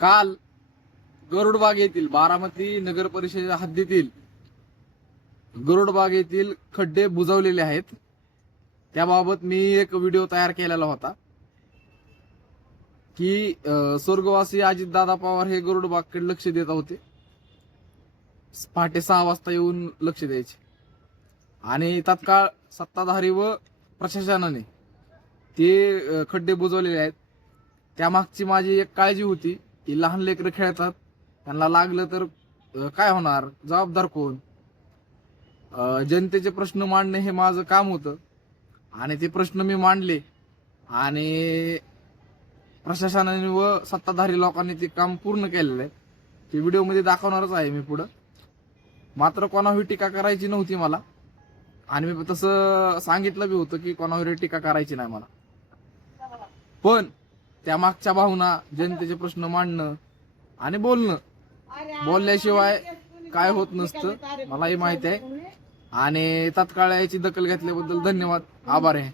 काल गरुडबाग येथील बारामती नगर परिषदेच्या हद्दीतील गरुडबाग येथील खड्डे बुजवलेले आहेत. त्याबाबत मी एक व्हिडिओ तयार केलेला होता की स्वर्गवासी अजितदादा पवार हे गरुडबागकडे लक्ष देत होते. पहाटे 6 वाजता येऊन लक्ष द्यायचे आणि तात्काळ सत्ताधारी व प्रशासनाने ते खड्डे बुजवलेले आहेत. त्यामागची माझी एक काळजी होती की लहान लेकरं खेळतात, त्यांना लागलं तर काय होणार, जबाबदार कोण. जनतेचे प्रश्न मांडणे हे माझं काम होतं आणि ते प्रश्न मी मांडले आणि प्रशासनाने व सत्ताधारी लोकांनी ते काम पूर्ण केलेलं आहे. ते व्हिडिओमध्ये दाखवणारच आहे मी पुढं. मात्र कोणावर टीका करायची नव्हती मला आणि मी तसं सांगितलं बी होतं की कोणावर टीका करायची नाही मला. पण त्या मागच्या भावना, जनतेचे प्रश्न मांडणं आणि बोलल्याशिवाय काय होत नसतं, मलाही माहिती आहे. आणि तात्काळ याची दखल घेतल्याबद्दल धन्यवाद, आभार आहे.